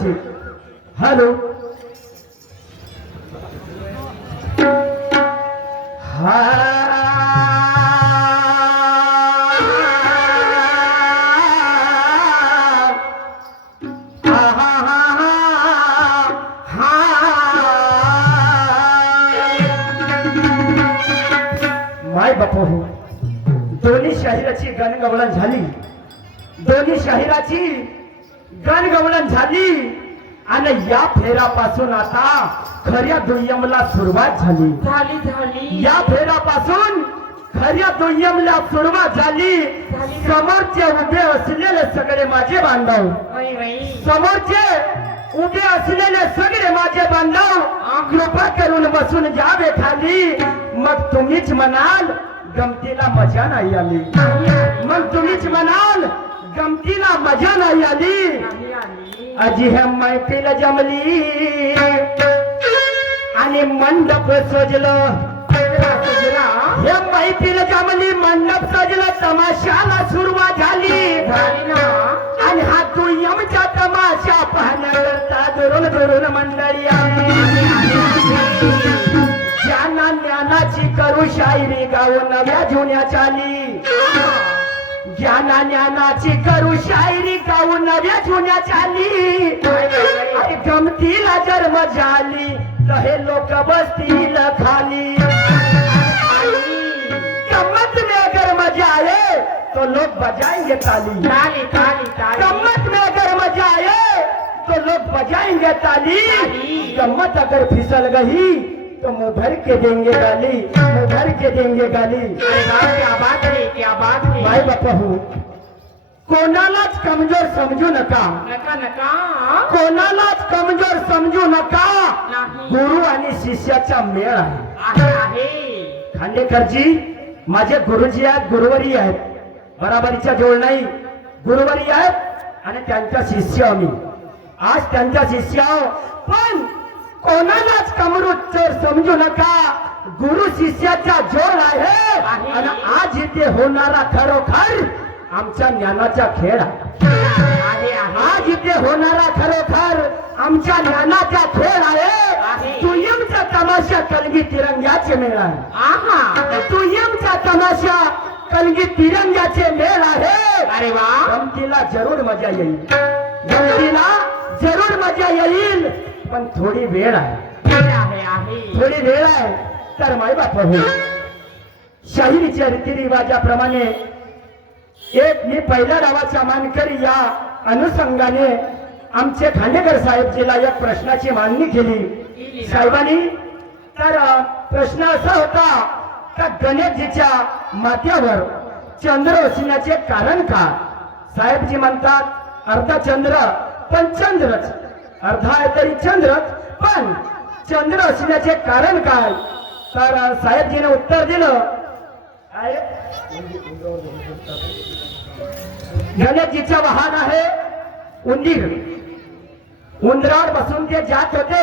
Check hello हा माय बापू दोन्ही शाहिराची गणगवळण झाली दोन्ही शाहिराची गणगवळण झाली आणि या फेरापासून आता खऱ्या दुय्यमला सुरुवात झाली झाली या फेरापासून खऱ्या दुय्यमला सुरुवात झाली समोरचे उभे असलेले सगळे माझे बांधव समोरचे उभे असलेले सगळे माझे बांधव कृपा करून बसून जावे खाली मग तुम्हीच म्हणाल गमतीला मजा नाही आली मग तुम्हीच म्हणाल गमतीला मजा नाही आली अजी हे मैफिल जमली आणि मंडप सजलं हे मैफिल जमली मंडप सजलं तमाशाला सुरुवात झाली आणि हा दुय्यमचा तमाशा पाहण्याकरता दुरून दुरून मंडळी ज्यांना ज्ञानाची करू शायरी गाऊ नव्या जुन्या चाली ज्ञाना ज्ञानाची करू शायरी गाऊ नव्या जुन्या चाली गमतीला जर मजा आली तर हे लोक बसतील खाली गम्मत में अगर मजा आए तो लोग बजाएंगे ताली गम्मत में अगर मजा आए तो लोग बजाएंगे ताली गम्मत अगर फिसल गई तो मुंह भर के देंगे गाली मुंह भर के देंगे गाली क्या बात है भाई बापा हो कोणालाच कमजोर समजू नका नका कोणालाच कमजोर समजू नका नाही. गुरु आणि शिष्याचा मेळ आहे खांडेकरजी माझे गुरुजी आहेत गुरुवरी आहेत बराबरीच्या जोड नाही गुरुवरी आहेत आणि त्यांचा शिष्य आम्ही आज त्यांचा शिष्य पण कोणालाच कमजोर समजू नका गुरु शिष्याचा जोड आहे आणि आज इथे होणारा खरोखर आमच्या ज्ञानाचा खेळ आहे आज इथे होणारा खरोखर आमच्या ज्ञानाचा खेळ आहे दुय्यमचा तमाशा कलगी तिरंग्याचे मेळ आहे दुय्यमचा तमाशा कलगी तिरंग्याचे मेळ आहे अरे वा गमतीला जरूर मजा येईल गमतीला जरूर मजा येईल पण थोडी वेळ आहे थोडी वेळ आहे तर माय बाप हो शाहिरीच्या रीतिरिवाजाप्रमाणे एक मी पहिल्या डावाचा मानकरी या अनुषंगाने आमचे खांडेकर साहेबजीला या प्रश्नाची मांडणी केली साहेबांनी तर प्रश्न असा होता का गणेशजीच्या माथ्यावर चंद्र असण्याचे कारण का साहेबजी म्हणतात अर्धा चंद्र पण चंद्रच अर्धा आहे तरी चंद्रच पण चंद्र असण्याचे कारण काय तर साहेबजीने उत्तर दिलं गणेशजीचं वाहन आहे उंदीर उंदरावर बसून ते जात होते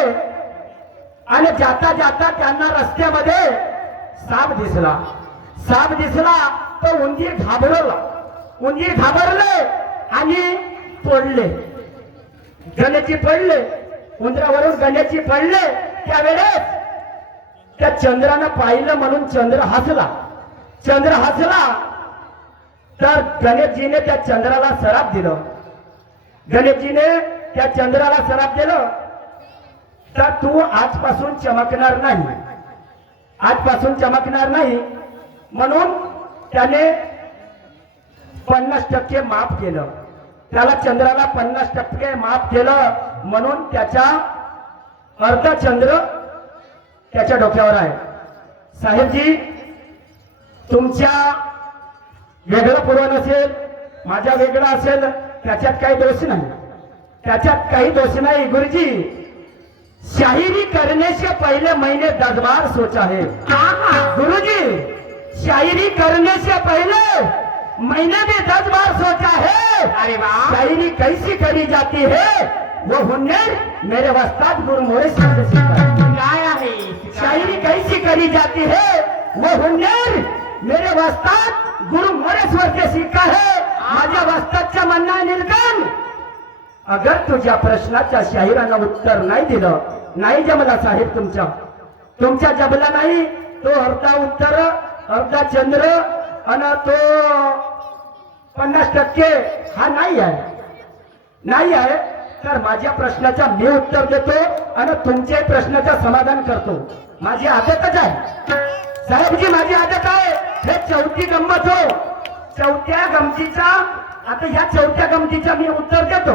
आणि जाता जाता त्यांना रस्त्यामध्ये साप दिसला तो उंदीर घाबरले आणि पडले गणेशजी पडले उंदरावरून गणेशजी पडले त्यावेळेस त्या चंद्रानं पाहिलं म्हणून चंद्र हसला तर गणेशजीने त्या चंद्राला सराप दिलं गणेशजीने त्या चंद्राला सराप दिलं तर तू आजपासून चमकणार नाही म्हणून त्याने 50% माफ केलं त्याला चंद्राला 50% माफ केलं म्हणून त्याचा अर्धा चंद्र त्याच्या डोक्यावर आहे साहेबजी तुमच्या वेगळं पूर्व नसेल माझ्या वेगळं असेल त्याच्यात काही दोष नाही गुरुजी शायरी करने से पहले मैंने 10 बार सोचा है गुरुजी शायरी करने से पहले मैंने भी 10 बार सोचा है अरे वाह शायरी कैसी करी जाती है वो हुन्नर मेरे वस्ताद गुरु मोरेश्वर से सीखा काय आहे शायरी कैसी करी जाती है वो हुन्नर मेरे वस्ताद गुरु मोरेश्वर से सीखा है माझ्या वस्तादच्या म्हणणं निर्गम अगर तुझ्या प्रश्नाच्या शाहिरानं उत्तर नाही दिलं, नाही जमला साहेब तुमच्या जमला नाही, तो अर्धा उत्तर अर्धा चंद्र आणि तो 50% हा नाही आहे, तर माझ्या प्रश्नाचा मी उत्तर देतो आणि तुमच्या प्रश्नाचं समाधान करतो. माझी आदतच आहे साहेबजी, माझी आदत आहे. हे चौथी गंमत हो, चौथ्या गमतीचा, आता ह्या चौथ्या गमतीचा मी उत्तर देतो,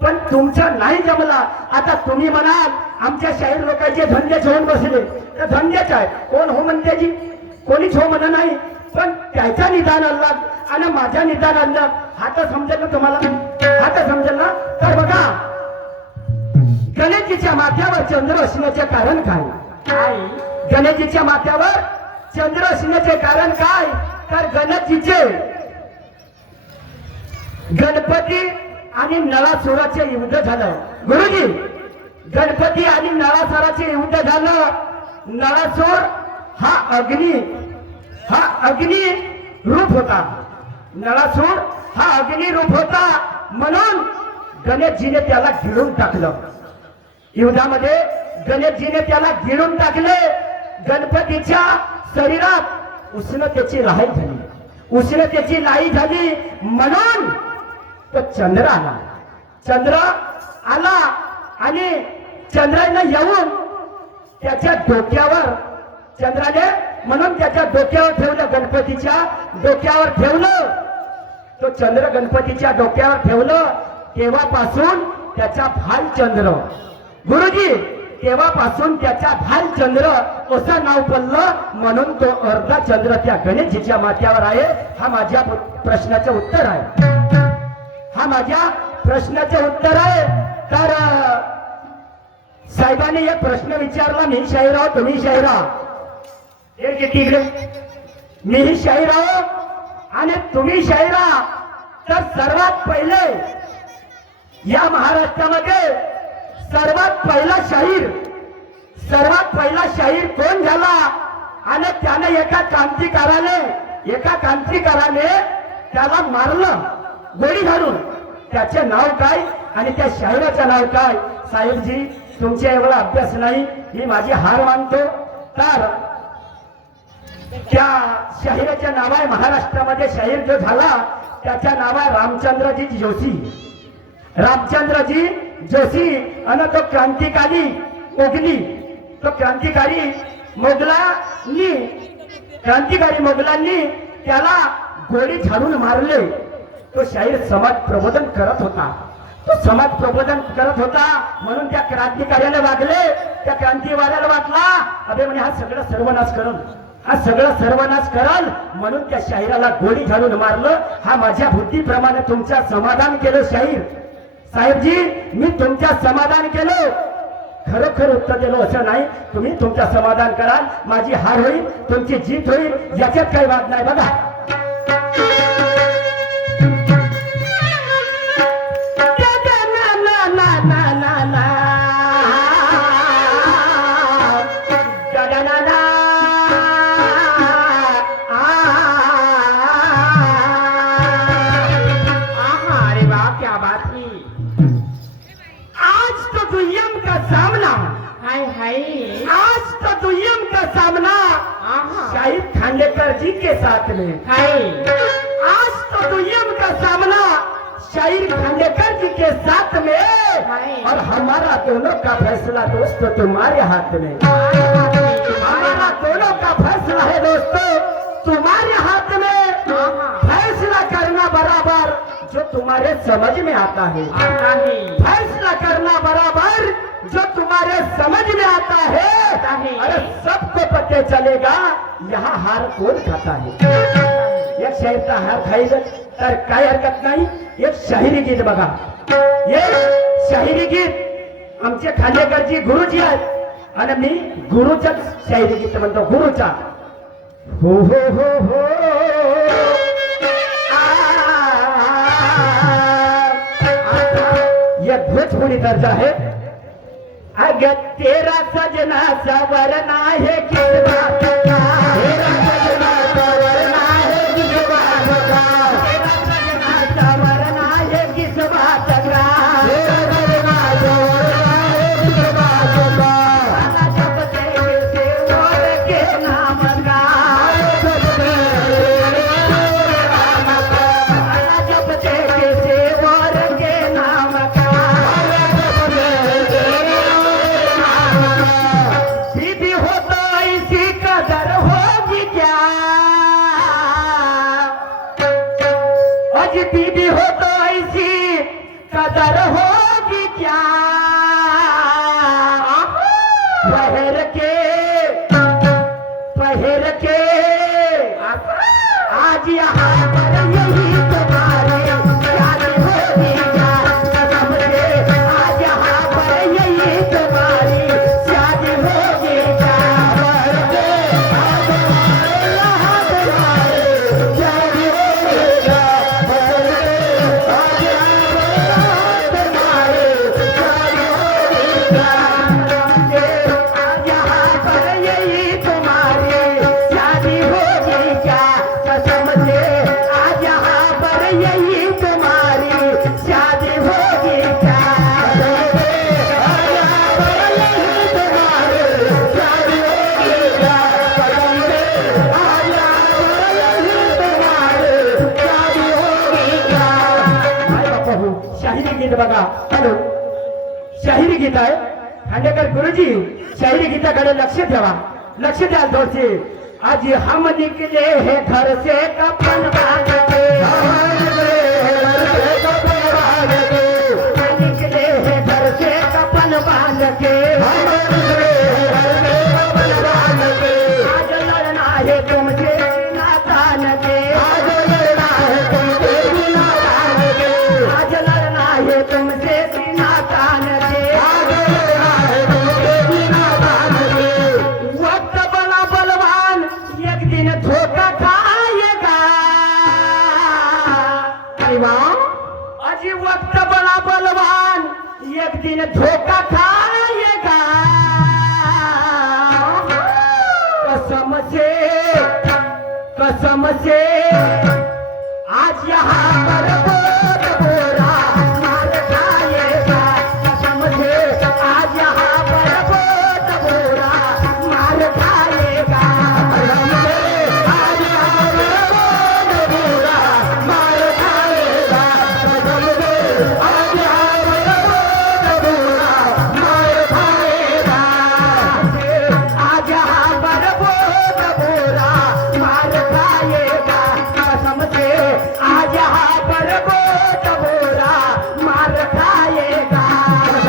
पण तुमचा नाही जमला. आता तुम्ही म्हणाल आमच्या शाहीर लोकांचे धंदे घेऊन बसले, तर धंदेच आहे, कोण हो म्हणते जी, कोणीच हो म्हणत नाही, पण त्याचा निदान अलग आणि माझ्या निदान अलग. हा तर समजेल ना तुम्हाला, हा तर समजेल ना. तर बघा, गणेशजीच्या माथ्यावर चंद्र असण्याचे कारण काय? गणेशजीच्या माथ्यावर चंद्र असण्याचे कारण काय? तर गणेशजीचे गणपती आणि नळासुराचे युद्ध झालं. गुरुजी, गणपती आणि नळासुराचे युद्ध झालं. नळासुर हा अग्नी रूप होता, नळासुर हा अग्नी रूप होता, म्हणून गणेशजीने त्याला गिळून टाकलं. युद्धामध्ये गणेशजीने त्याला गिळून टाकले. गणपतीच्या शरीरात उष्णतेची लाही झाली, म्हणून तो चंद्र आला आणि चंद्राने येऊन त्याच्या डोक्यावर, चंद्राने म्हणून त्याच्या डोक्यावर ठेवलं, गणपतीच्या डोक्यावर ठेवलं. तो चंद्र गणपतीच्या डोक्यावर ठेवलं, तेव्हापासून त्याचा भालचंद्र, गुरुजी, तेव्हापासून त्याचा भालचंद्र असं नाव पडलं, म्हणून तो अर्धा चंद्र त्या गणेशजीच्या माथ्यावर आहे. हा माझ्या प्रश्नाचं उत्तर आहे, हा माझ्या प्रश्नाचं उत्तर आहे. तर साहेबांनी एक प्रश्न विचारला, मी शाहीर आहो, तुम्ही शाहीर आहो, तिकडे मीही शाहीर आहो आणि तुम्ही शाहीर आहात. तर सर्वात पहिले या महाराष्ट्रामध्ये सर्वात पहिला शाहीर कोण झाला? आणि त्याने एका क्रांतिकाराने त्याला मारलं गोळी घालून. त्याचे नाव काय आणि त्या शाहिराचं नाव काय? साहेबजी, तुमच्या एवढा अभ्यास नाही, ही माझी हार मानतो. तर त्या शाहिराचे नाव आहे, महाराष्ट्रामध्ये शाहीर जो झाला त्याच्या नाव आहे रामचंद्रजी जोशी. आणि तो क्रांतिकारी मोगलांनी त्याला गोळी झाडून मारले. तो शाहीर समाज प्रबोधन करत होता, म्हणून त्या क्रांतिकार्याला वागले. त्या क्रांतिवाल्याला वाटला, अबे म्हणे हा सगळं सर्वनाश करल, म्हणून त्या शाहिराला गोळी घालून मारलं. हा माझ्या बुद्धीप्रमाणे तुमच्या समाधान केलं शाहीर. साहेबजी, मी तुमच्या समाधान केलं, खरोखर उत्तर दिलं असं नाही. तुम्ही तुमच्या समाधान कराल, माझी हार होईल, तुमची जीत होईल, याच्यात काही वाद नाही. बघा, शाहिद खांडेकर जी के साथ में आज तो दुनियम का सामना शाहिद खांडेकर जी के साथ में, और हमारा दोनों का फैसला दोस्तों तुम्हारे हाथ में. हमारा दोनों का फैसला है दोस्तों तुम्हारे हाथ में. फैसला करना बराबर जो तुम्हारे समझ में आता है, फैसला करना बराबर जो तुम्हारे समझ में आता है. अरे सबको पता चलेगा यहाँ हार कौन खाता है. एक शाहीरचा हार खायचं तर काय हरकत नाही. एक शाहिरी गीत बघा, हे शाहिरी गीत आमचे खांडेकरजी गुरुजी आहेत आणि मी गुरुचाच शाहिरी गीत म्हणतो, गुरुचा. हो हो हो हो यह भोजपुरी दर्जा है. अगर तेरा सजना सवरना है किस बात का, तेरा सजना सवरना है किस बात का, तेरा सजना सवरना है किस बात का. आज यहाँ पर यही तुम्हारी शादी होगी क्या कसम से आज यहाँ पर यही तुम्हारी शादी होगी क्या शाहिरी गीत बघा. हॅलो, शाहिरी गीत आहे. खांडेकर गुरुजी शाहिरी गीताकडे लक्ष ठेवा, लक्ष द्या थोडसे. आज हम निकले हैं घर से कफन बांध के, निकले हैं घर से कफन बांध के, आज लड़ना है तुमसे नातान के, आज लड़ना है तुमसे नातान के. वक्त बड़ा बलवान एक दिन धोखा खाएगा. अरे वाह, अजी वक्त बड़ा बलवान एक दिन धोखा खाएगा. कसम से आज यहाँ पर बहुत बुरा मार खाएगा. कसम से आज यहाँ पर बहुत बुरा मार खाएगा. आज यहाँ पर बहुत बुरा मार खाएगा. आज यहाँ पर बहुत बुरा मार खाएगा. आज यहाँ पर बहुत बुरा मार खाएगा. कसम से आज यहाँ पर बहुत बुरा मार खाएगा. आज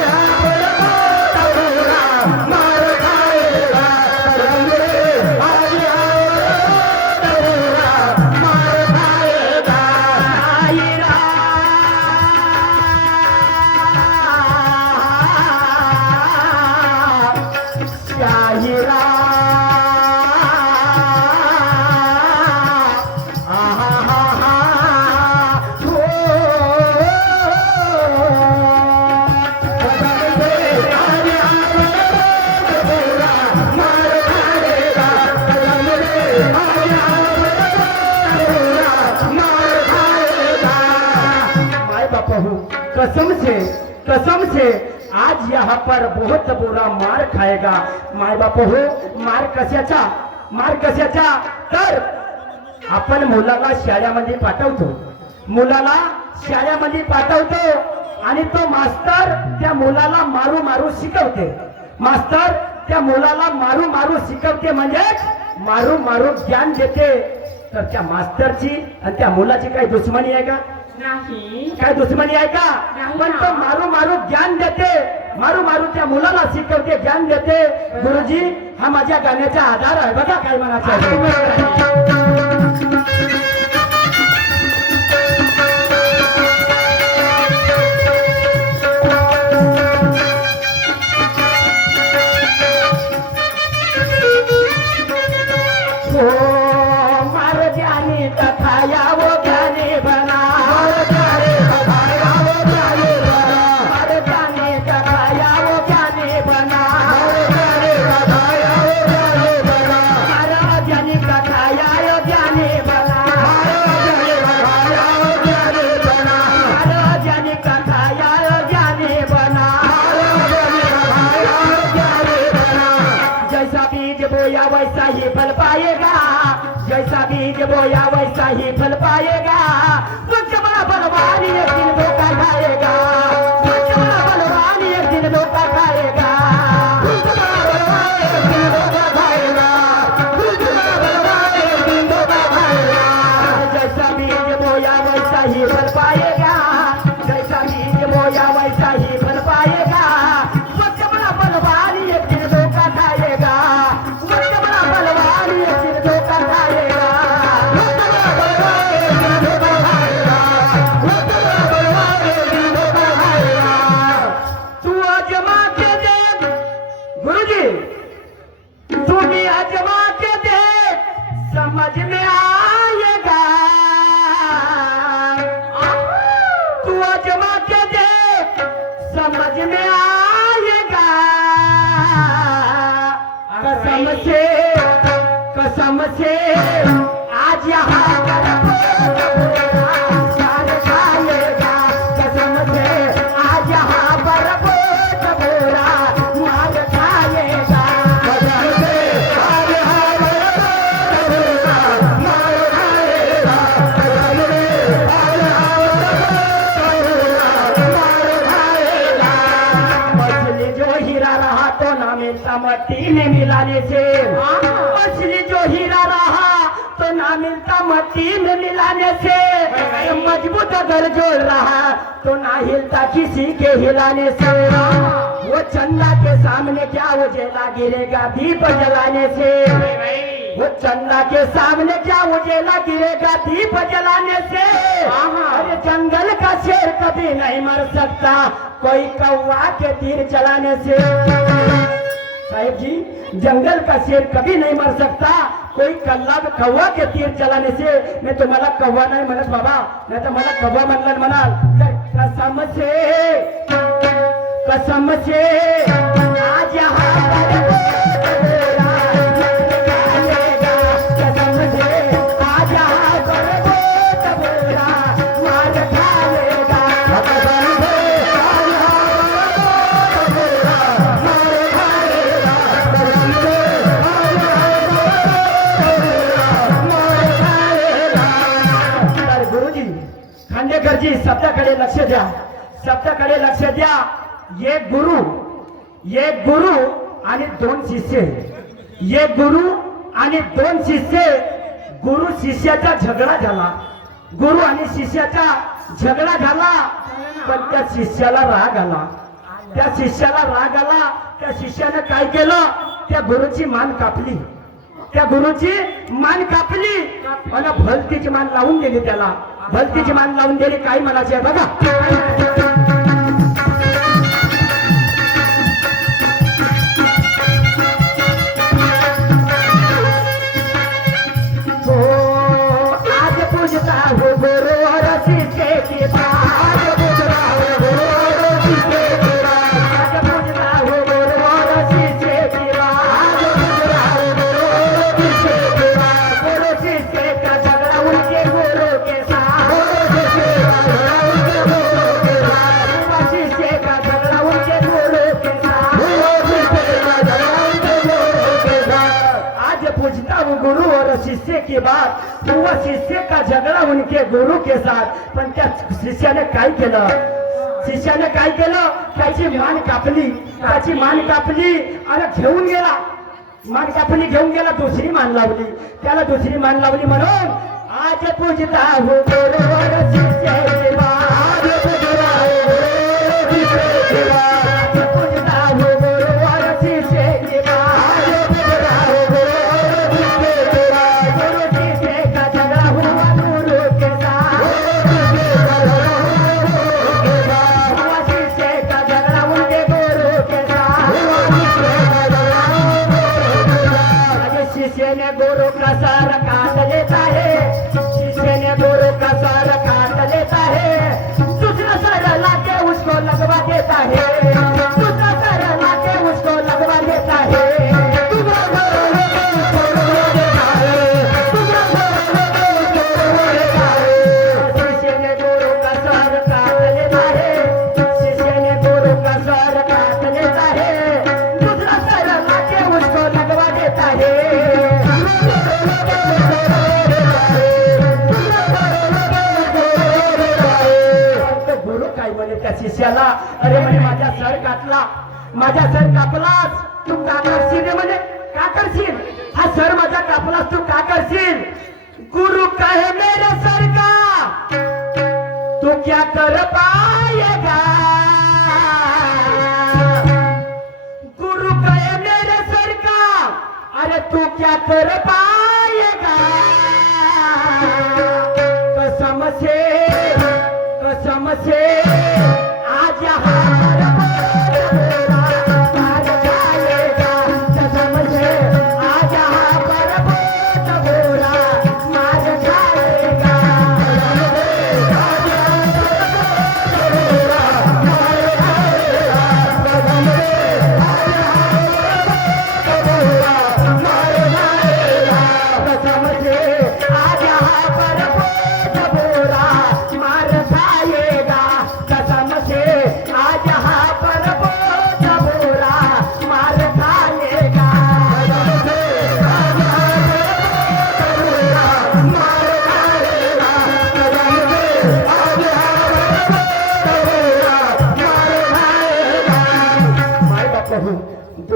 यहाँ पर बहुत बुरा मार खाएगा. आज यहाँ पर बहुत बुरा मार खाएगा. शाहिरा कसम से आज यहाँ पर बहुत बुरा मार खाएगा. माय बापू हो, मार कशाचा तर आपण मुलाला शाळेमध्ये पाठवतो आणि तो मास्तर त्या मुलाला मारू शिकवते. मास्तर त्या मुलाला मारू शिकवते म्हणजे मारू ज्ञान देते. तर त्या मास्तरची आणि त्या मुलाची काही दुश्मनी आहे का? नाही. काय दुश्मनी आहे का? नाही पण ना. तो मारू ज्ञान देते. मारू त्या मुलाला शिकवते, ज्ञान देते. गुरुजी, हा माझ्या गाण्याचा आधार आहे बघा. काय म्हणायचं आहे? वैसा ही फल पाएगा. जैसा बीज बोया वैसा ही फल पाएगा. वक्त बड़ा बलवान एक दिन धोखा खाएगा. वक्त बड़ा बलवान एक दिन धोखा खाएगा. वक्त बड़ा बलवान एक दिन धोखा खाएगा. वक्त बड़ा बलवान एक दिन धोखा खाएगा. जैसा बीज बोया वैसा ही फल पाएगा. जैसा बीज बोया वैसा ही फल पाएगा. वक्त बड़ा बलवान एक दिन धोखा खाएगा. वक्त बड़ा बलवान एक दिन धोखा खाएगा. वक्त बड़ा बलवान एक दिन धोखा खाएगा. वक्त बड़ा बलवान एक दिन धोखा समझ में आएगा कसम से आज यहाँ पर मार खाएगा कसम से आज यहाँ पर मार खाएगा मछली जो हीरा रहा तो ना मिलता मट्टी में मिलाने से मछली जो हीरा रहा तो ना मिलता मट्टी में मिलाने से मजबूत अगर जोड़ रहा तो ना हिलता किसी के हिलाने से वो चंदा के सामने क्या उजेला गिरेगा दीप जलाने से वो चंदा के सामने क्या उजेला गिरेगा दीप जलाने से अरे जंगल का शेर कभी नहीं मर सकता कोई कौवा के तीर चलाने से साहिब जी जंगल का शेर कभी नहीं मर सकता कोई कौवा के तीर चलाने से मैं तो मला कौवा नाही म्हणत बाबा नाही तर मला कौवा म्हणलं म्हणाल कसम से आज यहाँ कसम से आज यहाँ मार खाएगा गुरुजी खांडेकरजी शब्दाकडे लक्ष द्या शब्दाकडे लक्ष द्या एक गुरु आणि दोन शिष्य एक गुरु आणि दोन शिष्य गुरु शिष्याचा झगडा झाला गुरु आणि शिष्याचा झगडा झाला पण त्या शिष्याला राग आला त्या शिष्याने काय केलं त्या गुरुची मान कापली आणि भलतीची मान लावून दिली त्याला भलतीची मान लावून दिली काय म्हणायचे आहे बघा शिष्य की बात हुआ शिष्य का झगड़ा उनके गुरु के साथ पण त्या शिष्याने काय केलं त्याची मान कापली आणि घेऊन गेला दुसरी मान लावली त्याला दुसरी मान लावली म्हणून आज पूजता हो गुरुवर शिष्य की बात गुरु का सर काट लेता है शिष्य ने गुरु का सर काट लेता है दूसरा सर लाके उसको लगवा देता है दूसरा सर लाके उसको लगवा देता है शिष्य ने गुरु का सर काट लेता है दूसरा सर लाके उसको लगवा देता है त्या शिष्याला अरे म्हणे माझा सर कापलास तू का करशील म्हणे का करशील हा सर माझा कापलास तू का करशील गुरु कहे मेरे सर का तू क्या कर पाएगा गुरु कहे मेरे सर का अरे तू क्या कर पाएगा कसम से आज हार मार जाएगा कसम से आज हार मार जाएगा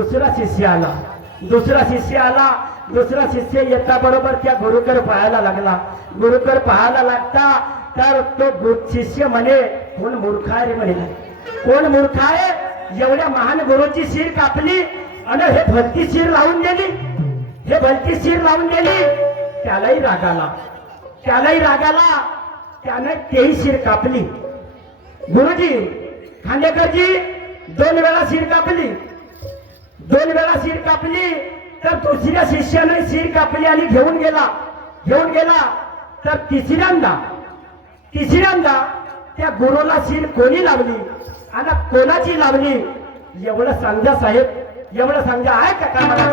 दुसरा शिष्य आला. दुसरा शिष्य येता बरोबर त्या गुरुकर पाहायला लागला. गुरुकर पाहायला लागता तर तो शिष्य म्हणे, कोण मूर्ख आहे रे म्हणे. कोण मूर्ख आहे, एवढ्या महान गुरुची शिर कापली आणि हे भलती शिर लावून दिली. त्यालाही राग आला. त्याने तेही शिर कापली. गुरुजी खांडेकरजी 2 वेळा शिर कापली. तर दुसऱ्या शिष्याने शिर कापली आणि घेऊन गेला. तर तिसऱ्यांदा त्या गुरुला शिर कोणी लावली आणि कोणाची लावली एवढं सांगा साहेब, एवढं सांगा. आहे का कामाला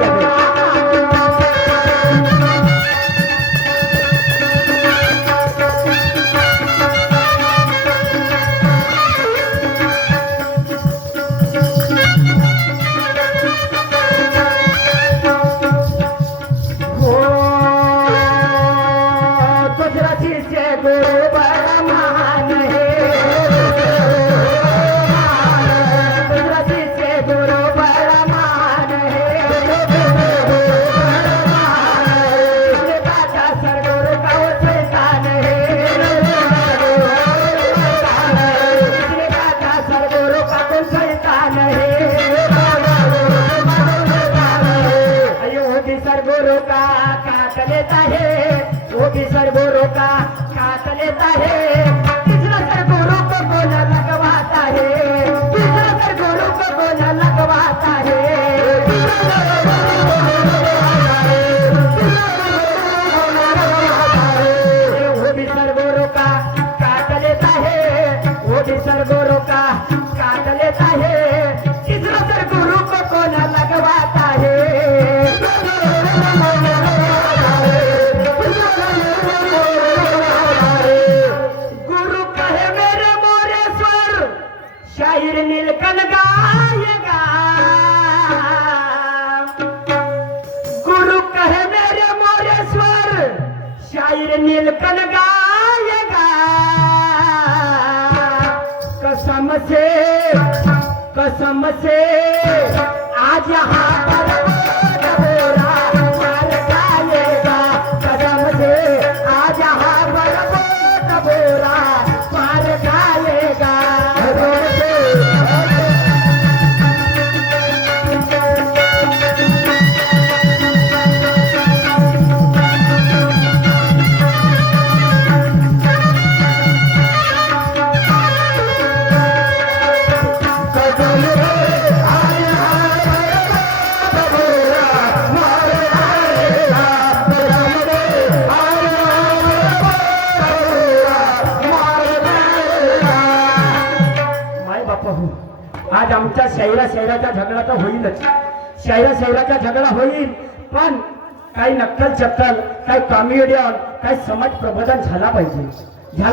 नीलकन गाएगा कसम से आज यहाँ पर डबोरा मार गाएगा. कसम से आज यहाँ पर डबोरा मार गाएगा. आज आमच्या शहराचा झगडा तर होईलच. शहराचा झगडा होईल, पण काही नक्कल चक्कल, काही कॉमेडियन, काही समाज प्रबोधन झाला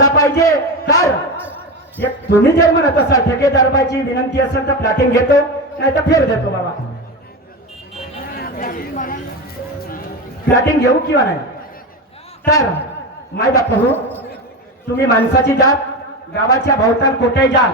पाहिजे. तर एक तुम्ही जर म्हणत असाल ठेकेदारबाईची विनंती असेल तर प्लॅटिंग घेतो, नाही तर फेर देतो. बाबा प्लॅटिंग घेऊ किंवा नाही. तर माय बापू, तुम्ही माणसाची जात गावाच्या भोवताल कुठे जा,